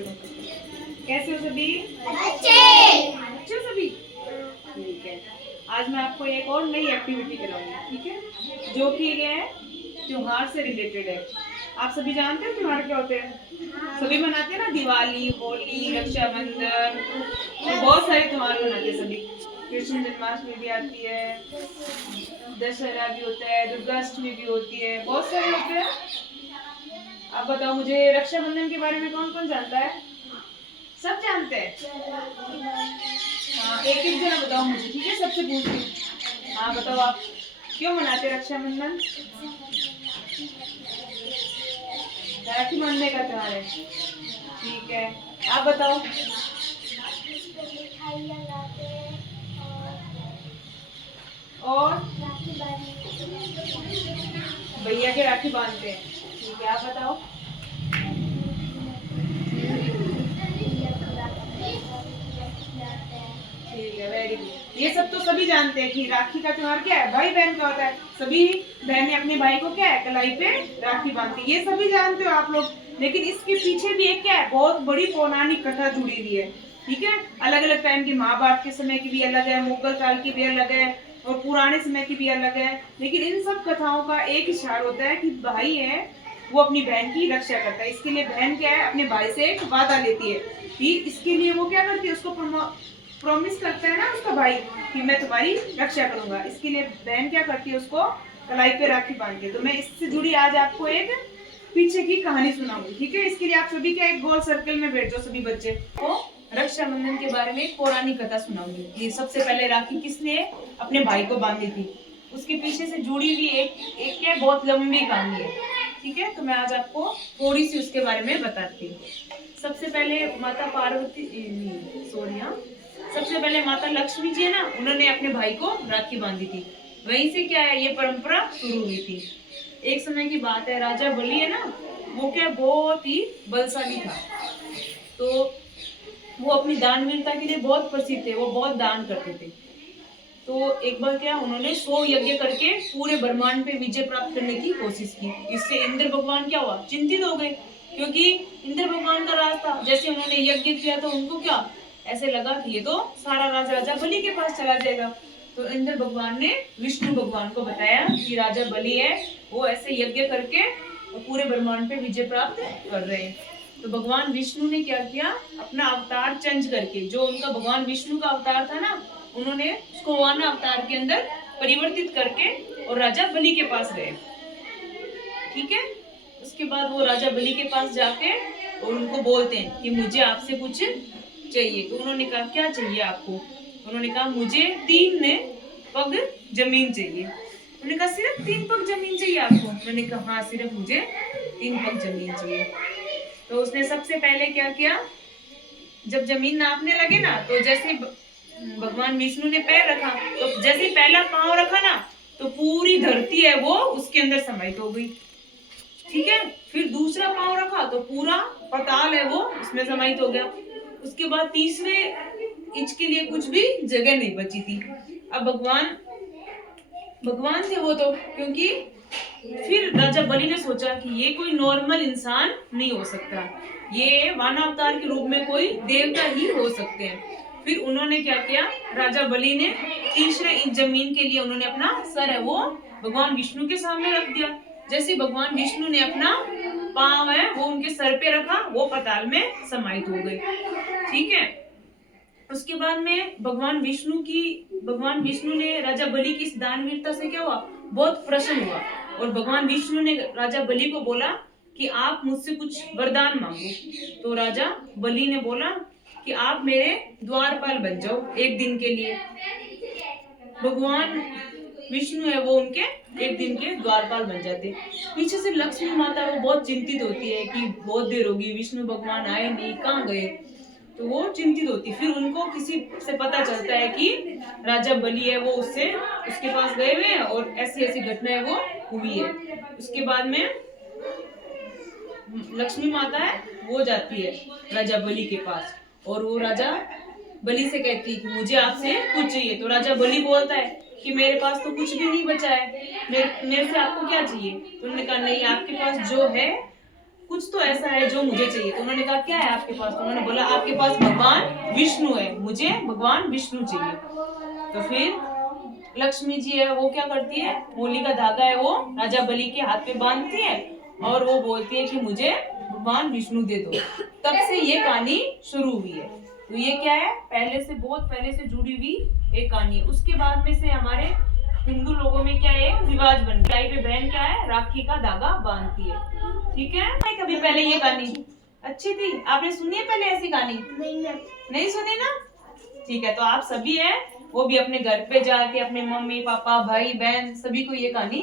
देखो। कैसे हो सभी? अच्छे। अच्छे हो सभी? ठीक है। आज मैं आपको एक और नई एक्टिविटी कराऊंगी, ठीक है, जो कि ये त्योहार से रिलेटेड है। आप सभी जानते हैं त्योहार क्या होते हैं? सभी मनाते हैं ना, दिवाली, होली, रक्षाबंधन, तो बहुत सारे त्योहार मनाते हैं सभी। कृष्ण जन्माष्टमी भी आती है, दशहरा भी होता है, दुर्गाष्टमी भी होती है, बहुत सारे होते हैं। आप बताओ मुझे, रक्षाबंधन के बारे में कौन कौन जानता है? सब जानते हैं? हाँ, एक एक जना बताओ मुझे, ठीक है, सबसे पूछती हूँ। हाँ बताओ, आप क्यों मनाते हैं रक्षाबंधन? राखी बांधने का त्योहार है, ठीक है। आप बताओ। और भैया के राखी बांधते हैं, ठीक है। आप बताओ। ठीक है, वेरी गुड। ये सब तो सभी जानते हैं कि राखी का त्योहार क्या है, भाई बहन का होता है। सभी बहनें अपने भाई को क्या है, कलाई पे राखी बांधती है, ये सभी जानते हो आप लोग। लेकिन इसके पीछे भी एक क्या है, बहुत बड़ी पौराणिक कथा जुड़ी हुई है, ठीक है। अलग अलग टाइम की, महाभारत के समय की भी अलग है, मुगल काल की भी अलग है, और पुराने समय की भी अलग है। लेकिन इन सब कथाओं का एक इशारा होता है कि भाई है वो अपनी बहन की रक्षा करता है। इसके लिए बहन क्या है, अपने भाई से एक वादा लेती है कि इसके लिए वो क्या करती है, उसको प्रॉमिस करता है ना उसका भाई कि मैं तुम्हारी रक्षा करूंगा। इसके लिए बहन क्या करती है, उसको कलाई पे राखी बांधती है। तो मैं इससे जुड़ी आज आपको एक पीछे की कहानी सुनाऊंगी, ठीक है। इसके लिए आप सभी क्या एक गोल सर्कल में बैठ जाओ, सभी बच्चे को रक्षाबंधन के बारे में एक पौराणिक कथा सुनाऊंगी कि सबसे पहले राखी किसने अपने भाई को बांधी थी। उसके पीछे से जुड़ी हुई एक क्या बहुत लंबी कहानी है, ठीक है। तो मैं आज आपको थोड़ी सी उसके बारे में बताती हूँ। सबसे पहले माता पार्वती, सॉरी, सबसे पहले माता लक्ष्मी जी है ना, उन्होंने अपने भाई को राखी बांधी थी। वहीं से क्या है, ये परंपरा शुरू हुई थी। एक समय की बात है, राजा बलि है ना, वो क्या बहुत ही बलशाली था। तो वो अपनी दानवीरता के लिए बहुत प्रसिद्ध थे, वो बहुत दान करते थे। तो एक बार क्या, उन्होंने 100 यज्ञ करके पूरे ब्रह्मांड पे विजय प्राप्त करने की कोशिश की। इससे इंद्र भगवान क्या हुआ, चिंतित हो गए, क्योंकि इंद्र भगवान का राज था। जैसे उन्होंने यज्ञ किया तो उनको क्या ऐसे लगा कि ये तो सारा राज राजा बलि के पास चला जाएगा। तो इंद्र भगवान ने विष्णु भगवान को बताया कि राजा बलि है, वो ऐसे यज्ञ करके पूरे ब्रह्मांड पे विजय प्राप्त कर रहे हैं। तो भगवान विष्णु ने क्या किया, अपना अवतार चेंज करके, जो उनका भगवान विष्णु का अवतार था ना, उन्होंने उसको वाना अवतार के अंदर परिवर्तित करके और राजा बलि के पास गए, ठीक है। उसके बाद वो राजा बलि के पास जाके और उनको बोलते हैं कि मुझे आपसे कुछ चाहिए। तो उन्होंने कहा क्या चाहिए आपको? उन्होंने कहा मुझे 3 पग जमीन चाहिए। उन्होंने कहा सिर्फ 3 पग जमीन चाहिए आपको? उन्होंने कहा हाँ, सिर्फ मुझे 3 पग जमीन चाहिए। तो उसने सबसे पहले क्या किया, जब जमीन नापने लगे ना, तो जैसे भगवान विष्णु ने पैर रखा, तो जैसे पहला पांव रखा ना, तो पूरी धरती है वो उसके अंदर समाहित हो गई, ठीक है। फिर दूसरा पांव रखा तो पूरा पताल है वो उसमें समाहित हो गया। उसके बाद तीसरे इंच के लिए कुछ भी जगह नहीं बची थी। अब भगवान थे वो तो, क्योंकि फिर राजा बलि ने सोचा कि ये कोई नॉर्मल इंसान नहीं हो सकता, ये वानावतार के रूप में कोई देवता ही हो सकते हैं। फिर उन्होंने क्या किया, राजा बलि ने तीसरे इंच जमीन के लिए उन्होंने अपना सर है वो भगवान विष्णु के सामने रख दिया। जैसे भगवान विष्णु ने अपना पांव है वो उनके सर पे रखा, वो पताल में समाहित हो गए, ठीक है। उसके बाद में भगवान विष्णु ने राजा बलि की इस दानवीरता से क्या हुआ, बहुत प्रसन्न हुआ। और भगवान विष्णु ने राजा बलि को बोला कि आप मुझसे कुछ वरदान मांगो। तो राजा बलि ने बोला कि आप मेरे द्वारपाल बन जाओ 1 दिन के लिए। भगवान विष्णु है वो उनके 1 दिन के द्वारपाल बन जाते। पीछे से लक्ष्मी माता वो बहुत चिंतित होती है कि बहुत देर होगी, विष्णु भगवान आए नहीं, कहाँ गए। तो वो चिंतित होती। फिर उनको किसी से पता चलता है कि राजा बलि है वो उसके पास गए हुए हैं और ऐसी ऐसी घटनाएं वो हुई है। उसके बाद में लक्ष्मी माता है वो जाती है राजा बलि के पास, और वो राजा बलि से कहती है कि मुझे आपसे कुछ चाहिए। तो राजा बलि बोलता है कि मेरे पास तो कुछ भी नहीं बचा है, मेरे से आपको क्या चाहिए? तो उन्होंने कहा नहीं, आपके पास जो है कुछ तो ऐसा है जो मुझे चाहिए। तो उन्होंने कहा क्या है आपके पास? तो उन्होंने बोला आपके पास भगवान विष्णु है, मुझे भगवान विष्णु चाहिए। तो फिर लक्ष्मी जी है वो क्या करती है, होली का धागा है वो राजा बलि के हाथ पे बांधती है और वो बोलती है कि मुझे भगवान विष्णु दे दो। तब से ये कहानी शुरू हुई है। तो ये क्या है, पहले से बहुत पहले से जुड़ी हुई एक कहानी है। उसके बाद में से हमारे हिंदू लोगों में क्या है, रिवाज बन गया, पे बहन क्या है, राखी का धागा बांधती है। ठीक है, कभी पहले ये कहानी अच्छी थी, आपने सुनी है पहले ऐसी कहानी? नहीं सुनी ना? ठीक है, तो आप सभी हैं वो भी अपने घर पे जाके अपने मम्मी पापा भाई बहन सभी को ये कहानी